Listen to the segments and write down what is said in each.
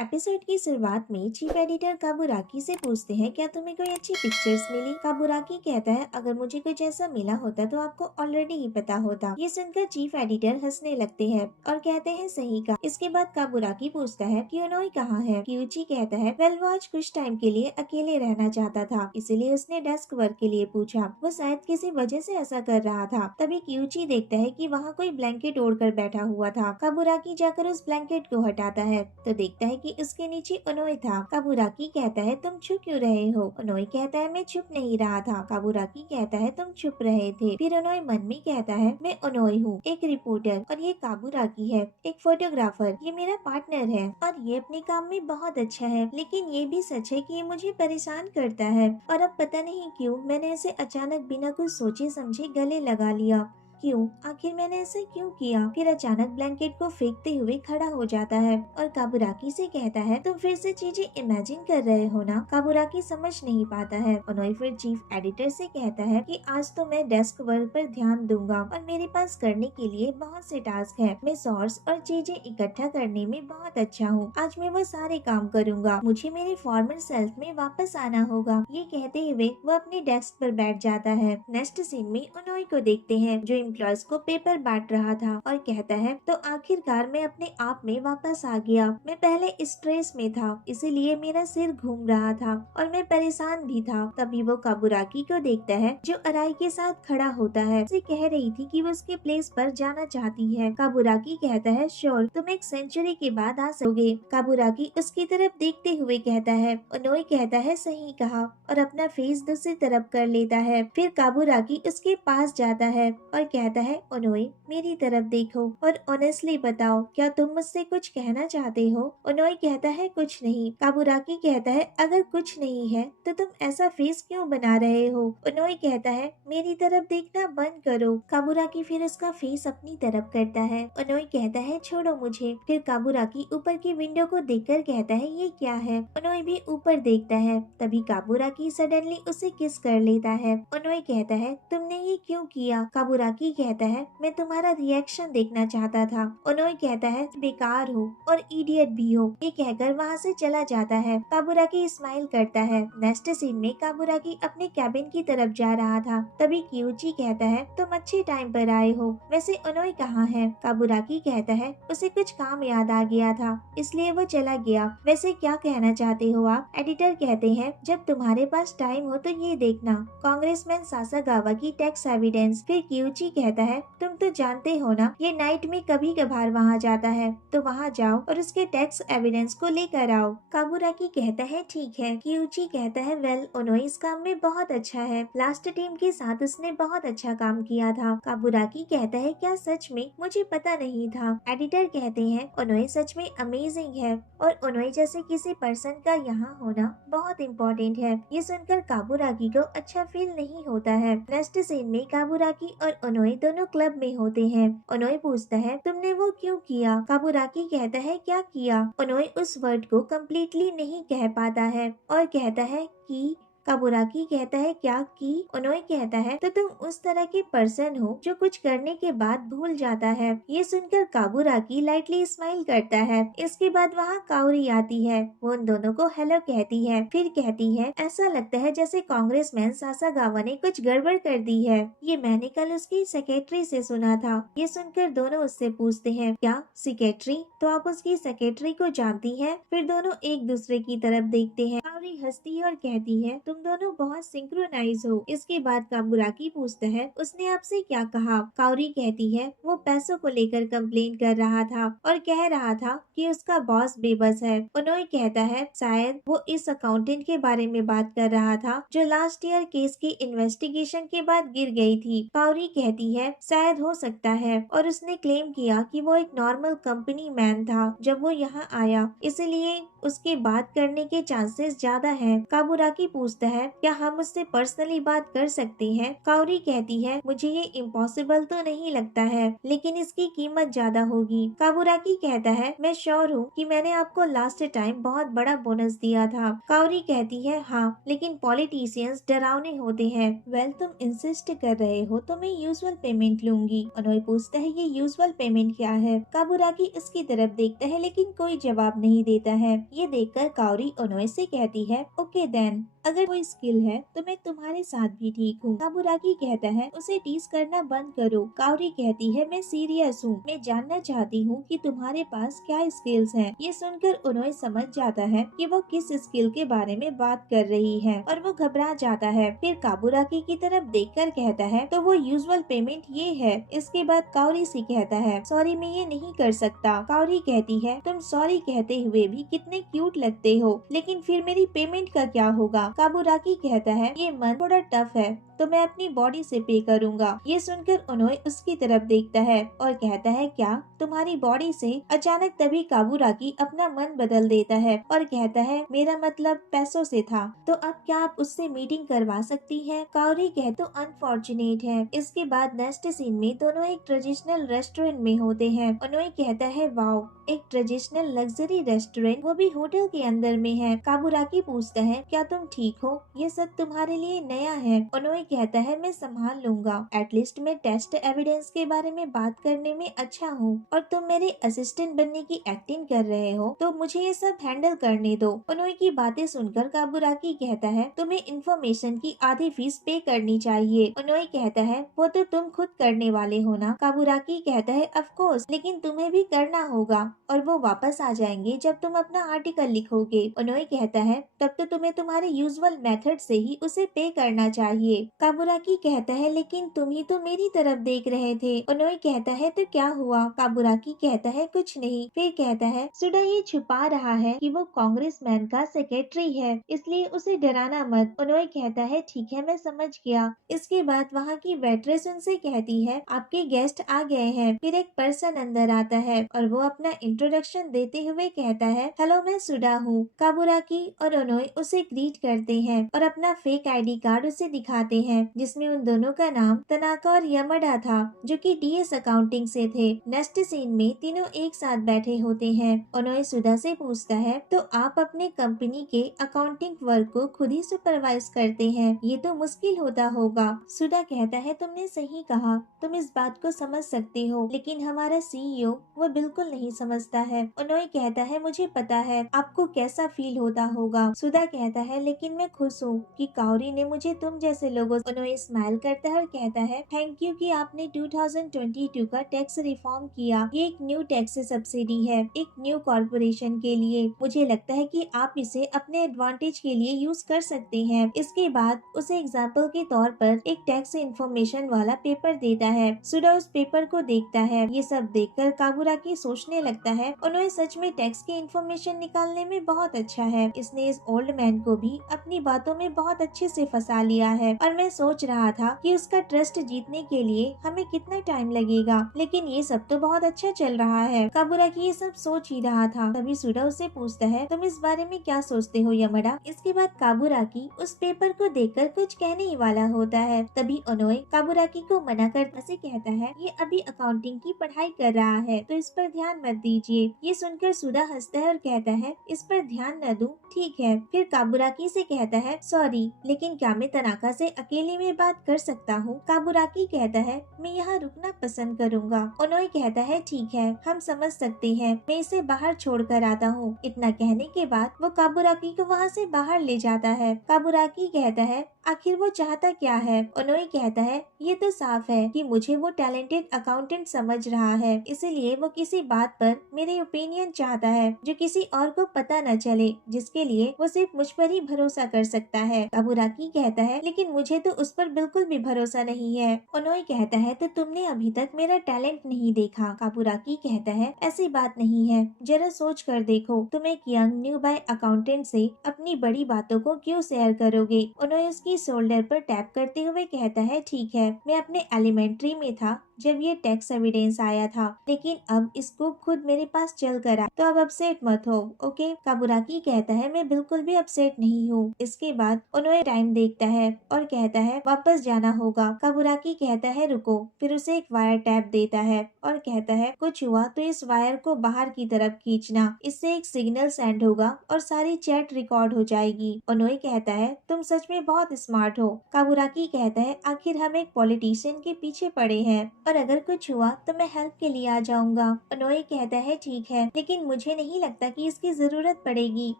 Episode की शुरुआत में चीफ एडिटर काबुराकी से पूछते हैं, क्या तुम्हें कोई अच्छी पिक्चर्स मिली? काबुराकी कहता है, अगर मुझे कुछ ऐसा मिला होता तो आपको ऑलरेडी ही पता होता। ये सुनकर चीफ एडिटर हंसने लगते हैं और कहते हैं, सही कहा। इसके बाद काबुराकी पूछता है कि उनोई कहाँ है? क्यूची कहता है, वेल वो आज कुछ टाइम के लिए अकेले रहना चाहता था, इसीलिए उसने डेस्क वर्क के लिए पूछा। वो शायद किसी वजह से ऐसा कर रहा था। तभी क्यूची देखता है कि वहाँ कोई ब्लैंकेट ओढ़कर बैठा हुआ था। काबुराकी जाकर उस ब्लैंकेट को हटाता है तो देखता है कि उसके नीचे उनोई था। काबुराकी कहता है, तुम छुप क्यों रहे हो? उनोई कहता है, मैं छुप नहीं रहा था। काबुराकी कहता है, तुम छुप रहे थे। फिर उनोई मन में कहता है, मैं उनोई हूँ, एक रिपोर्टर, और ये काबुराकी है, एक फोटोग्राफर। ये मेरा पार्टनर है और ये अपने काम में बहुत अच्छा है, लेकिन ये भी सच है कि ये मुझे परेशान करता है और अब पता नहीं क्यों मैंने इसे अचानक बिना कुछ सोचे समझे गले लगा लिया। क्यों? आखिर मैंने ऐसा क्यों किया? फिर अचानक ब्लैंकेट को फेंकते हुए खड़ा हो जाता है और काबुराकी से कहता है, तुम फिर से चीजें इमेजिन कर रहे हो ना? काबुराकी समझ नहीं पाता है। उनोई फिर चीफ एडिटर से कहता है कि आज तो मैं डेस्क वर्क पर ध्यान दूंगा और मेरे पास करने के लिए बहुत से टास्क है। मैं सोर्स और चीजें इकट्ठा करने में बहुत अच्छा हूँ। आज मैं वो सारे काम करूंगा। मुझे मेरे फॉर्मल सेल्फ में वापस आना होगा। ये कहते हुए वो अपने डेस्क पर बैठ जाता है। नेक्स्ट सीन में उनोई को देखते हैं जो एम्प्लॉयज को पेपर बांट रहा था और कहता है, तो आखिरकार मैं अपने आप में वापस आ गया। मैं पहले स्ट्रेस में था, इसीलिए मेरा सिर घूम रहा था और मैं परेशान भी था। तभी वो काबुराकी को देखता है जो अराई के साथ खड़ा होता है। उसे कह रही थी कि वो उसके प्लेस पर जाना चाहती है। काबुराकी कहता है, श्योर, तुम एक सेंचुरी के बाद आ सकोगे। काबुराकी उसकी तरफ देखते हुए कहता है। उनोई कहता है, सही कहा, और अपना फेस दूसरी तरफ कर लेता है। फिर काबुराकी उसके पास जाता है और कहता है, उनोई, मेरी तरफ देखो और ऑनेस्टली बताओ, क्या तुम मुझसे कुछ कहना चाहते हो? उनोई कहता है, कुछ नहीं। काबुराकी कहता है, अगर कुछ नहीं है तो तुम ऐसा फेस क्यों बना रहे हो? उनोई कहता है, मेरी तरफ देखना बंद करो। काबुराकी फिर उसका फेस अपनी तरफ करता है। उनोई कहता है, छोड़ो मुझे। फिर काबुराकी ऊपर की विंडो को देखकर कहता है, ये क्या है? उनोई भी ऊपर देखता है। तभी काबुराकी सडनली उसे किस कर लेता है। उनोई कहता है, तुमने ये क्यों किया? काबुराकी कहता है, मैं तुम्हारा रिएक्शन देखना चाहता था। उनोई कहता है, बेकार हो और इडियट भी हो। ये कहकर वहाँ से चला जाता है। काबुराकी स्माइल करता है। नेक्स्ट सीन में काबुराकी अपने कैबिन की तरफ जा रहा था। तभी क्यूची कहता है, तुम अच्छे टाइम पर आए हो। वैसे उनोई कहाँ है? काबुराकी कहता है, उसे कुछ काम याद आ गया था, इसलिए वो चला गया। वैसे क्या कहना चाहते हो आप? एडिटर कहते हैं, जब तुम्हारे पास टाइम हो तो ये देखना, कांग्रेसमैन सासागावा की टैक्स एविडेंस। फिर क्यूची कहता है, तुम तो जानते हो ना, ये नाइट में कभी कभार वहाँ जाता है, तो वहाँ जाओ और उसके टैक्स एविडेंस को लेकर आओ। काबुराकी कहता है, ठीक है। क्यूची कहता है, वेल, उनोई इस काम में बहुत अच्छा है। लास्ट टीम के साथ उसने बहुत अच्छा काम किया था। काबुराकी कहता है, क्या सच में? मुझे पता नहीं था। एडिटर कहते हैं, उनोई सच में अमेजिंग है और उनोई जैसे किसी पर्सन का यहाँ होना बहुत इम्पोर्टेंट है। ये सुनकर काबुराकी को अच्छा फील नहीं होता है। नेक्स्ट सीन में काबुराकी और उनोई दोनों क्लब में होते हैं। उनोई पूछता है, तुमने वो क्यों किया? काबुराकी कहता है, क्या किया? उनोई उस वर्ड को कम्प्लीटली नहीं कह पाता है और कहता है कि। काबुराकी कहता है, क्या की? उनोई कहता है, तो तुम उस तरह के पर्सन हो जो कुछ करने के बाद भूल जाता है। ये सुनकर काबुराकी लाइटली स्माइल करता है। इसके बाद वहाँ काउरी आती है। वो उन दोनों को हेलो कहती है। फिर कहती है, ऐसा लगता है जैसे कांग्रेसमैन सासागावा ने कुछ गड़बड़ कर दी है। ये मैंने कल उसकी सेक्रेटरी से सुना था। ये सुनकर दोनों उससे पूछते हैं, क्या सेक्रेटरी? तो आप उसकी सेक्रेटरी को जानती हैं? फिर दोनों एक दूसरे की तरफ देखते हैं। काउरी हंसती है और कहती है, तुम दोनों बहुत सिंक्रोनाइज हो। इसके बाद काबुराकी पूछता है, उसने आपसे क्या कहा? काउरी कहती है, वो पैसों को लेकर कंप्लेन कर रहा था और कह रहा था कि उसका बॉस बेबस है। उनोई कहता है, शायद वो इस अकाउंटेंट के बारे में बात कर रहा था जो लास्ट ईयर केस की इन्वेस्टिगेशन के बाद गिर गई थी। काउरी कहती है, शायद हो सकता है, और उसने क्लेम किया कि वो एक नॉर्मल कंपनी मैन था जब वो यहाँ आया, इसलिए उसके बात करने के चांसेस ज्यादा हैं। काबुराकी पूछता पूछता है क्या हम उससे पर्सनली बात कर सकते हैं। काओरी कहती है मुझे ये इम्पॉसिबल तो नहीं लगता है, लेकिन इसकी कीमत ज्यादा होगी। काबुराकी कहता है मैं श्योर हूँ कि मैंने आपको लास्ट टाइम बहुत बड़ा बोनस दिया था। काओरी कहती है हाँ, लेकिन पॉलिटिशियंस डरावने होते हैं। वेल तुम इंसिस्ट कर रहे हो तो मैं यूजुअल पेमेंट लूंगी। ओनोई पूछता है ये यूजुअल पेमेंट क्या है। काबुराकी इसकी तरफ देखता है लेकिन कोई जवाब नहीं देता है। ये देखकर काओरी ओनोई से कहती है ओके देन, अगर कोई स्किल है तो मैं तुम्हारे साथ भी ठीक हूँ। काबुराकी कहता है उसे टीज करना बंद करो। काओरी कहती है मैं सीरियस हूँ, मैं जानना चाहती हूँ कि तुम्हारे पास क्या स्किल्स हैं। ये सुनकर ओनोई समझ जाता है कि वो किस स्किल के बारे में बात कर रही है और वो घबरा जाता है। फिर काबुराकी की तरफ देखकर कहता है तो वो यूजुअल पेमेंट ये है। इसके बाद काओरी से कहता है सॉरी मैं ये नहीं कर सकता। काओरी कहती है तुम सॉरी कहते हुए भी कितने क्यूट लगते हो, लेकिन फिर मेरी पेमेंट का क्या होगा। काबुराकी कहता है ये मन थोड़ा टफ है तो मैं अपनी बॉडी से पे करूंगा। ये सुनकर ओनोई उसकी तरफ देखता है और कहता है क्या तुम्हारी बॉडी से। अचानक तभी काबुराकी अपना मन बदल देता है और कहता है मेरा मतलब पैसों से था, तो अब क्या आप उससे मीटिंग करवा सकती हैं। काओरी कह तो अनफॉर्चुनेट है। इसके बाद नेक्स्ट सीन में दोनों एक ट्रेडिशनल रेस्टोरेंट में होते हैं। ओनोई कहता है वाओ, एक ट्रेडिशनल लग्जरी रेस्टोरेंट, वो भी होटल के अंदर में है। काबुराकी पूछता है क्या तुम ठीक हो, ये सब तुम्हारे लिए नया है। ओनोई कहता है मैं संभाल लूंगा, एटलीस्ट मैं टेस्ट एविडेंस के बारे में बात करने में अच्छा हूँ और तुम मेरे असिस्टेंट बनने की एक्टिंग कर रहे हो तो मुझे ये सब हैंडल करने दो। ओनोई की बातें सुनकर काबुराकी कहता है तुम्हें इन्फॉर्मेशन की आधी फीस पे करनी चाहिए। ओनोई कहता है वो तो तुम खुद करने वाले हो ना। काबुराकी कहता है ऑफ कोर्स, लेकिन तुम्हें भी करना होगा और वो वापस आ जाएंगे जब तुम अपना आर्टिकल लिखोगे। ओनोई कहता है तब तो तुम्हें तुम्हारे यूजुअल मेथड से ही उसे पे करना चाहिए। काबुराकी कहता है लेकिन तुम ही तो मेरी तरफ देख रहे थे। ओनोई कहता है तो क्या हुआ। काबुराकी कहता है कुछ नहीं। फिर कहता है सुडा ये छुपा रहा है कि वो कांग्रेसमैन का सेक्रेटरी है, इसलिए उसे डराना मत। ओनोई कहता है ठीक है मैं समझ गया। इसके बाद वहाँ की वेट्रेस उनसे कहती है आपके गेस्ट आ गए हैं। फिर एक पर्सन अंदर आता है और वो अपना इंट्रोडक्शन देते हुए कहता है हेलो मैं सुडा हूँ। काबुराकी और ओनोई उसे ग्रीट करते हैं और अपना फेक आईडी कार्ड उसे दिखाते हैं जिसमें उन दोनों का नाम तनाका और यमडा था जो कि डीएस अकाउंटिंग से थे। नेक्स्ट सीन में तीनों एक साथ बैठे होते हैं। ओनोई सुधा से पूछता है तो आप अपने कंपनी के अकाउंटिंग वर्क को खुद ही सुपरवाइज करते हैं, ये तो मुश्किल होता होगा। सुधा कहता है तुमने सही कहा, तुम इस बात को समझ सकते हो, लेकिन हमारा सीईओ वो बिल्कुल नहीं समझता है। ओनोई कहता है मुझे पता है आपको कैसा फील होता होगा। सुधा कहता है लेकिन मैं खुश हूँ कि काओरी ने मुझे तुम जैसे लोगों। ओनोई स्माइल करता है और कहता है थैंक यू कि आपने 2022 का टैक्स रिफॉर्म किया। ये एक न्यू टैक्स सब्सिडी है एक न्यू कॉर्पोरेशन के लिए। मुझे लगता है कि आप इसे अपने एडवांटेज के लिए यूज कर सकते हैं। इसके बाद उसे एग्जाम्पल के तौर पर एक टैक्स इन्फॉर्मेशन वाला पेपर देता है। सुडा उस पेपर को देखता है। ये सब देखकर काबुराकी सोचने लगता है ओनोई सच में टैक्स की इन्फॉर्मेशन निकालने में बहुत अच्छा है। इसने इस ओल्ड मैन को भी अपनी बातों में बहुत अच्छे से फंसा लिया है और मैं सोच रहा था कि उसका ट्रस्ट जीतने के लिए हमें कितना टाइम लगेगा, लेकिन ये सब तो बहुत अच्छा चल रहा है। काबुराकी ये सब सोच ही रहा था। तभी सुडा उसे पूछता है तुम इस बारे में क्या सोचते हो यमडा। इसके बाद काबुराकी उस पेपर को देखकर कुछ कहने ही वाला होता है। तभी ओनोई काबुराकी को मना करने से कहता है ये अभी अकाउंटिंग की पढ़ाई कर रहा है तो इस पर ध्यान मत दीजिए। ये सुनकर सुडा हंसता है और कहता है इस पर ध्यान न दूं, ठीक है। फिर काबुराकी से कहता है सॉरी, लेकिन क्या मैं तनाका से अकेले में बात कर सकता हूँ। काबुराकी कहता है मैं यहाँ रुकना पसंद करूँगा। ओनोई कहता है ठीक है हम समझ सकते हैं, मैं इसे बाहर छोड़ कर आता हूँ। इतना कहने के बाद वो काबुराकी को वहाँ से बाहर ले जाता है। काबुराकी कहता है आखिर वो चाहता क्या है। ओनोई कहता है ये तो साफ है कि मुझे वो टैलेंटेड अकाउंटेंट समझ रहा है, इसीलिए वो किसी बात पर मेरे ओपिनियन चाहता है जो किसी और को पता न चले, जिसके लिए वो सिर्फ मुझ पर ही भरोसा कर सकता है। काबुराकी कहता है लेकिन मुझे तो उस पर बिल्कुल भी भरोसा नहीं है। ओनोई कहता है तो तुमने अभी तक मेरा टैलेंट नहीं देखा। काबुराकी कहता है ऐसी बात नहीं है, जरा सोच कर देखो, तुम एक यंग न्यू बाय अकाउंटेंट से अपनी बड़ी बातों को क्यों शेयर करोगे। ओनोई उसकी शोल्डर पर टैप करते हुए कहता है ठीक है, मैं अपने एलिमेंट्री में था जब ये टैक्स एविडेंस आया था, लेकिन अब इसको खुद मेरे पास चल कर आ, तो अब अपसेट मत हो, ओके। काबुराकी कहता है मैं बिल्कुल भी अपसेट नहीं हूँ। इसके बाद ओनोए टाइम देखता है और कहता है वापस जाना होगा। काबुराकी कहता है रुको, फिर उसे एक वायर टैप देता है और कहता है कुछ हुआ तो इस वायर को बाहर की तरफ खींचना, इससे एक सिग्नल सेंड होगा और सारी चैट रिकॉर्ड हो जाएगी। ओनोए कहता है तुम सच में बहुत स्मार्ट हो। काबुराकी कहता है आखिर हम एक पॉलिटिशियन के पीछे पड़े हैं और अगर कुछ हुआ तो मैं हेल्प के लिए आ जाऊंगा। ओनोए कहता है ठीक है, लेकिन मुझे नहीं लगता कि इसकी जरूरत पड़ेगी,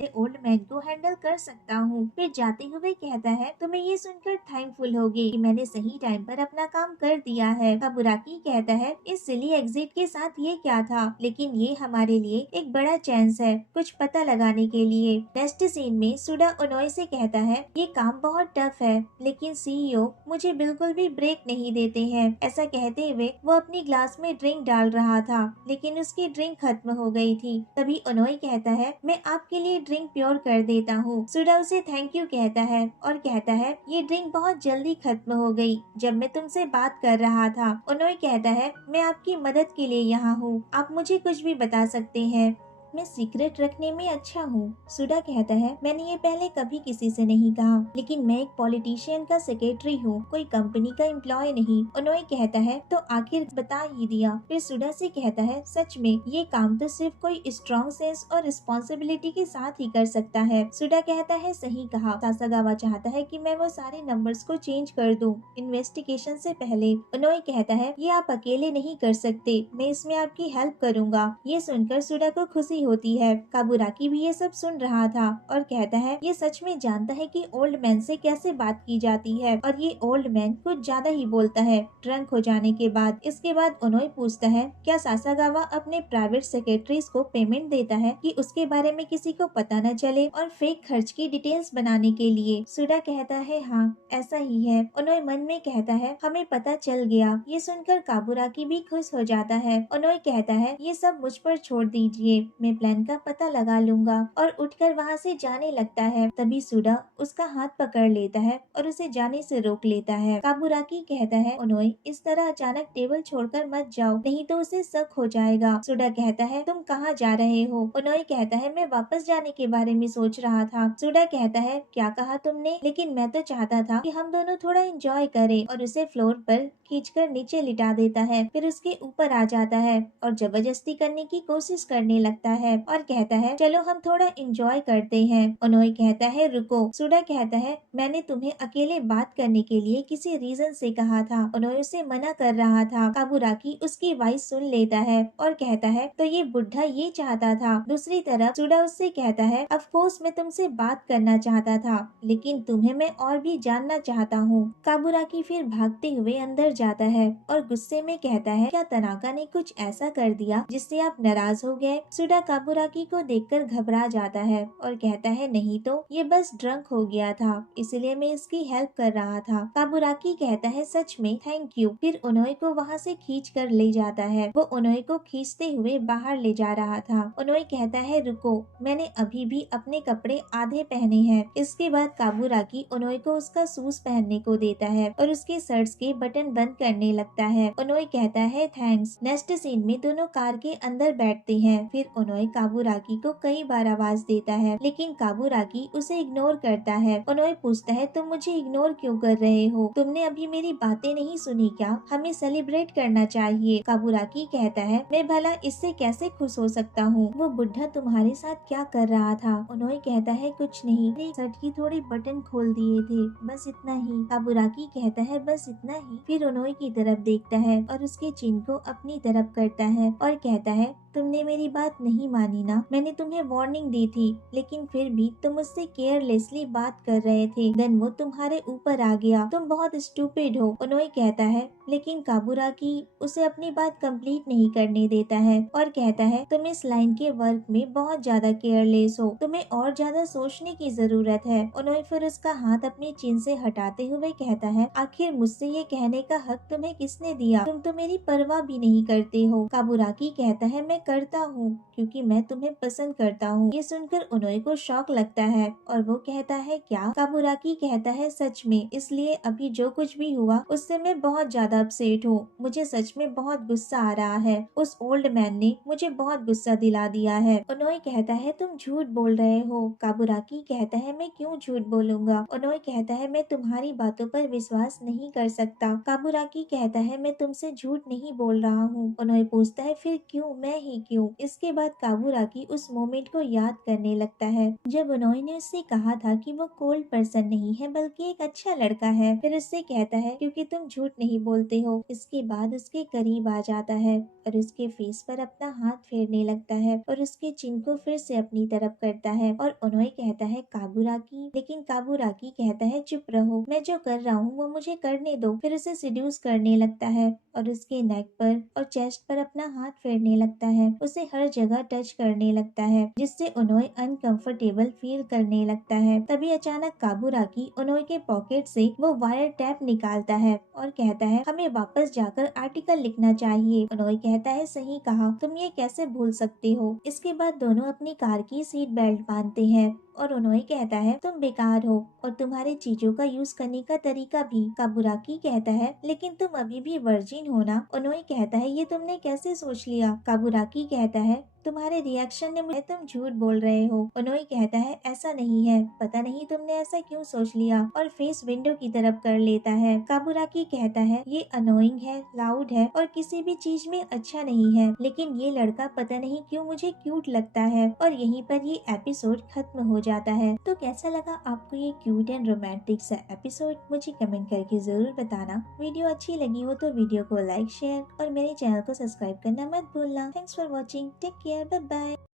मैं ओल्ड मैन को हैंडल कर सकता हूँ। फिर जाते हुए कहता है तुम्हें ये सुनकर थैंकफुल होगी कि मैंने सही टाइम पर अपना काम कर दिया है। काबुराकी कहता है इस सिली एग्जिट के साथ ये क्या था, लेकिन ये हमारे लिए एक बड़ा चांस है कुछ पता लगाने के लिए। नेक्स्ट सीन में सुडा ओनोए से कहता है ये काम बहुत टफ है, लेकिन सीईओ मुझे बिल्कुल भी ब्रेक नहीं देते हैं। ऐसा कहते हुए वो अपनी ग्लास में ड्रिंक डाल रहा था, लेकिन उसकी ड्रिंक खत्म हो गई थी। तभी ओनोई कहता है मैं आपके लिए ड्रिंक प्योर कर देता हूँ। सुडा उसे थैंक यू कहता है और कहता है ये ड्रिंक बहुत जल्दी खत्म हो गई जब मैं तुमसे बात कर रहा था। ओनोई कहता है मैं आपकी मदद के लिए यहाँ हूँ, आप मुझे कुछ भी बता सकते हैं, मैं सीक्रेट रखने में अच्छा हूँ। सुडा कहता है मैंने ये पहले कभी किसी से नहीं कहा, लेकिन मैं एक पॉलिटिशियन का सेक्रेटरी हूँ, कोई कंपनी का एम्प्लॉय नहीं। ओनोई कहता है तो आखिर बता ही दिया। फिर सुडा से कहता है सच में ये काम तो सिर्फ कोई स्ट्रॉन्ग सेंस और रिस्पॉन्सिबिलिटी के साथ ही कर सकता है। सुडा कहता है सही कहा, सासागावा चाहता है कि मैं वो सारे नंबर्स को चेंज कर दूं इन्वेस्टिगेशन से पहले। ओनोई कहता है ये आप अकेले नहीं कर सकते, मैं इसमें आपकी हेल्प करूंगा। ये सुनकर सुडा को खुशी होती है। काबुराकी भी ये सब सुन रहा था और कहता है ये सच में जानता है कि ओल्ड मैन से कैसे बात की जाती है और ये ओल्ड मैन कुछ ज्यादा ही बोलता है ड्रंक हो जाने के बाद। इसके बाद ओनोई पूछता है क्या सासागावा अपने प्राइवेट सेक्रेटरीज को पेमेंट देता है कि उसके बारे में किसी को पता न चले और फेक खर्च की डिटेल्स बनाने के लिए। सुडा कहता है हाँ ऐसा ही है। ओनोई मन में कहता है हमें पता चल गया। ये सुनकर काबुराकी भी खुश हो जाता है। ओनोई कहता है ये सब मुझ पर छोड़ दीजिए, मैं प्लान का पता लगा लूंगा और उठकर वहाँ से जाने लगता है। तभी सुडा उसका हाथ पकड़ लेता है और उसे जाने से रोक लेता है। काबुराकी कहता है ओनोई इस तरह अचानक टेबल छोड़कर मत जाओ, नहीं तो उसे शक हो जाएगा। सुडा कहता है तुम कहाँ जा रहे हो। ओनोई कहता है मैं वापस जाने के बारे में सोच रहा था। सुडा कहता है क्या कहा तुमने, लेकिन मैं तो चाहता था कि हम दोनों थोड़ा एंजॉय करें और उसे फ्लोर पर खींचकर नीचे लिटा देता है, फिर उसके ऊपर आ जाता है और जबरदस्ती करने की कोशिश करने लगता है और कहता है चलो हम थोड़ा एंजॉय करते हैं। ओनोई कहता है रुको। सुडा कहता है मैंने तुम्हें अकेले बात करने के लिए किसी रीजन से कहा था। ओनोई उसे मना कर रहा था। काबुराकी उसकी वॉइस सुन लेता है और कहता है तो ये बुढ़ा ये चाहता था। दूसरी तरफ सुडा उससे कहता है ऑफ कोर्स मैं तुमसे बात करना चाहता था, लेकिन तुम्हें मैं और भी जानना चाहता हूँ। काबुराकी फिर भागते हुए अंदर जाता है और गुस्से में कहता है क्या तनाका ने कुछ ऐसा कर दिया जिससे आप नाराज हो गए। सुडा काबुराकी को देखकर घबरा जाता है और कहता है नहीं तो ये बस ड्रंक हो गया था, इसलिए मैं इसकी हेल्प कर रहा था। काबुराकी कहता है सच में थैंक यू। फिर ओनोई को वहाँ से खींच कर ले जाता है। वो ओनोई को खींचते हुए बाहर ले जा रहा था। ओनोई कहता है रुको, मैंने अभी भी अपने कपड़े आधे पहने हैं। इसके बाद काबुराकी ओनोई को उसका शूज पहनने को देता है और उसके शर्ट्स के बटन बंद करने लगता है। ओनोई कहता है थैंक्स। नेक्स्ट सीन में दोनों कार के अंदर बैठते हैं। फिर ओनोई काबुराकी को कई बार आवाज देता है, लेकिन काबुराकी उसे इग्नोर करता है। ओनोई पूछता है तुम मुझे इग्नोर क्यों कर रहे हो, तुमने अभी मेरी बातें नहीं सुनी क्या, हमें सेलिब्रेट करना चाहिए। काबुराकी कहता है मैं भला इससे कैसे खुश हो सकता हूँ, वो बुढ़ा तुम्हारे साथ क्या कर रहा था। ओनोई कहता है कुछ नहीं, मेरे शर्ट की थोड़ी बटन खोल दिए थे, बस इतना ही। काबुराकी कहता है बस इतना ही। फिर ओनोई की तरफ देखता है और उसके चिन को अपनी तरफ करता है और कहता है तुमने मेरी बात नहीं मानी ना। मैंने तुम्हें वार्निंग दी थी, लेकिन फिर भी तुम मुझसे केयरलेसली बात कर रहे थे। देन वो तुम्हारे ऊपर आ गया। तुम बहुत स्टूपिड हो, उनोई कहता है। लेकिन काबुराकी उसे अपनी बात कंप्लीट नहीं करने देता है और कहता है तुम इस लाइन के वर्क में बहुत ज्यादा केयरलेस हो, तुम्हें और ज्यादा सोचने की जरूरत है। उनोई फिर उसका हाथ अपनी चिन से हटाते हुए कहता है, आखिर मुझसे ये कहने का हक तुम्हें किसने दिया? तुम तो मेरी परवाह भी नहीं करते हो। काबुराकी कहता है, मैं करता हूँ क्योंकि मैं तुम्हें पसंद करता हूँ। ये सुनकर उनोई को शॉक लगता है और वो कहता है, क्या? काबुराकी कहता है, सच में। इसलिए अभी जो कुछ भी हुआ उससे मैं बहुत ज्यादा अपसेट हूँ। मुझे सच में बहुत गुस्सा आ रहा है। उस ओल्ड मैन ने मुझे बहुत गुस्सा दिला दिया है। उनोई कहता है, तुम झूठ बोल रहे हो। काबुराकी कहता है, मैं क्यों झूठ बोलूंगा? उनोई कहता है, मैं तुम्हारी बातों पर विश्वास नहीं कर सकता। काबुराकी कहता है, मैं तुमसे झूठ नहीं बोल रहा हूँ। उनोई पूछता है, फिर क्यों? मैं ही क्यों? इसके बाद काबुराकी उस मोमेंट को याद करने लगता है जब उनोई ने उससे कहा था कि वो कोल्ड पर्सन नहीं है बल्कि एक अच्छा लड़का है। फिर उससे कहता है, क्योंकि तुम झूठ नहीं बोलते हो। इसके बाद उसके करीब आ जाता है और उसके फेस पर अपना हाथ फेरने लगता है और उसके चिन को फिर से अपनी तरफ करता है और उनोई कहता है, काबुराकी। लेकिन काबुराकी कहता है, चुप रहो, मैं जो कर रहा हूँ वो मुझे करने दो। फिर उसे सिड्यूस करने लगता है और उसके नेक पर और चेस्ट पर अपना हाथ फेरने लगता है। उसे हर जगह टच करने लगता है जिससे उनोई अनकंफर्टेबल फील करने लगता है। तभी अचानक काबुराकी उनोई के पॉकेट से वो वायर टैप निकालता है और कहता है, हमें वापस जाकर आर्टिकल लिखना चाहिए। उनोई कहता है, सही कहा, तुम ये कैसे भूल सकते हो? इसके बाद दोनों अपनी कार की सीट बेल्ट बांधते हैं और उनोई कहता है, तुम बेकार हो और तुम्हारे चीजों का यूज करने का तरीका भी। काबुराकी कहता है, लेकिन तुम अभी भी वर्जिन हो ना? उनोई कहता है, ये तुमने कैसे सोच लिया? काबुराकी कहता है, तुम्हारे रिएक्शन ने मुझे तुम झूठ बोल रहे हो। उनोई कहता है, ऐसा नहीं है, पता नहीं तुमने ऐसा क्यों सोच लिया, और फेस विंडो की तरफ कर लेता है। काबुराकी कहता है, ये अनोइंग है, लाउड है और किसी भी चीज में अच्छा नहीं है, लेकिन ये लड़का पता नहीं क्यों मुझे क्यूट लगता है। और यहीं पर ये एपिसोड खत्म हो जाता है। तो कैसा लगा आपको ये क्यूट एंड रोमांटिक सा एपिसोड? मुझे कमेंट करके जरूर बताना। वीडियो अच्छी लगी हो तो वीडियो को लाइक, शेयर और मेरे चैनल को सब्सक्राइब करना मत भूलना। Thanks for watching, take care, bye bye.